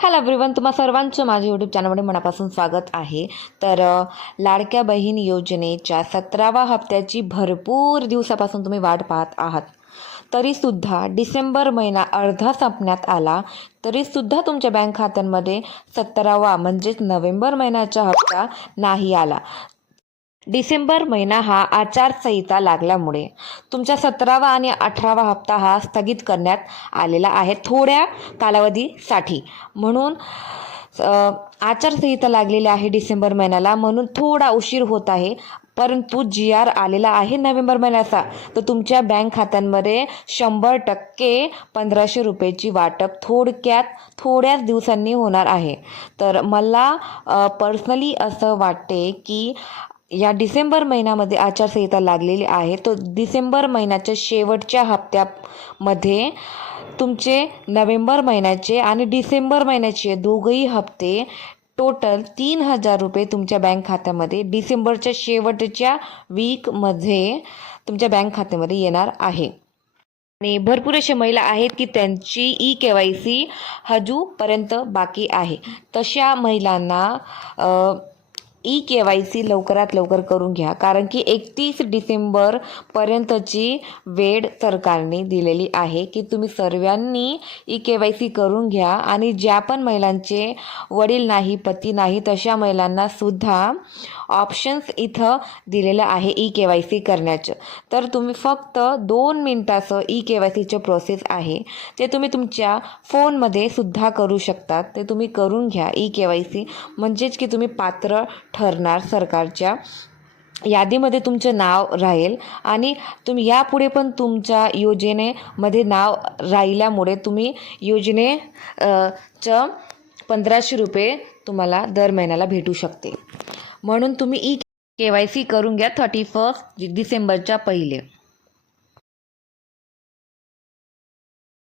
Hello everyone, तुम्हा सर्वांचं माझ्या यूट्यूब चॅनलमध्ये मनापासून स्वागत आहे. तर लाडक्या बहीण योजनेच्या 17व्या हप्त्याची भरपूर दिवसापासून तुम्ही वाट पाहत आहात. तरीसुद्धा डिसेंबर महिना अर्धा संपण्यात आला, तरीसुद्धा तुमच्या बँक खात्यांमध्ये 17वा म्हणजेच नोव्हेंबर महिन्याचा हप्ता नाही आला. डिसेंबर महिना हा आचारसंहिता लागल्यामुळे तुमचा 17वा आणि 18वा हप्ता हा स्थगित करण्यात आलेला आहे थोड्या कालावधीसाठी. म्हणून आचारसंहिता लागलेली आहे डिसेंबर महिन्याला, म्हणून थोडा उशीर होत आहे. परंतु GR आलेला आहे नोव्हेंबर महिन्याचा, तर तुमच्या बँक खात्यांमध्ये 100% 1500 रुपयेची वाटप थोड्याच दिवसांनी होणार आहे. तर मला पर्सनली असं वाटते की या डिसेंबर महिन्यामध्ये आचारसंहिता लागलेली आहे, तो डिसेंबर महिन्याच्या शेवटच्या हप्त्यामध्ये तुमचे नोव्हेंबर महिन्याचे आणि डिसेंबर महिन्याचे दोघंही हप्ते टोटल 3000 रुपये तुमच्या बँक खात्यामध्ये डिसेंबरच्या शेवटच्या वीकमध्ये तुमच्या बँक खात्यामध्ये येणार आहे. आणि भरपूर अशा महिला आहेत की त्यांची EKYC अजूनपर्यंत बाकी आहे. तशा महिलांना EKYC लवकरात लवकर करून घ्या, कारण की 31 डिसेंबरपर्यंतची वेळ सरकारने दिलेली आहे की तुम्ही सर्वांनी EKYC करून घ्या. आणि ज्या पण महिलांचे वडील नाही, पती नाही, तशा महिलांना सुद्धा ऑप्शन्स इथं दिलेलं आहे EKYC करण्याचं. तर तुम्ही फक्त 2 मिनिटाचं EKYCचं प्रोसेस आहे, ते तुम्ही तुमच्या फोनमध्ये सुद्धा करू शकतात. ते तुम्ही करून घ्या EKYC, म्हणजेच की तुम्ही पात्र ठरणार. सरकारच्या यादीमध्ये तुमचं नाव राहील आणि तुम्ही यापुढे पण तुमच्या योजनेमध्ये नाव राहिल्यामुळे तुम्ही योजनेचं 1500 रुपये तुम्हाला दर महिन्याला भेटू शकते. म्हणून तुम्ही EKYC करून घ्या 31 डिसेंबरच्या पहिले.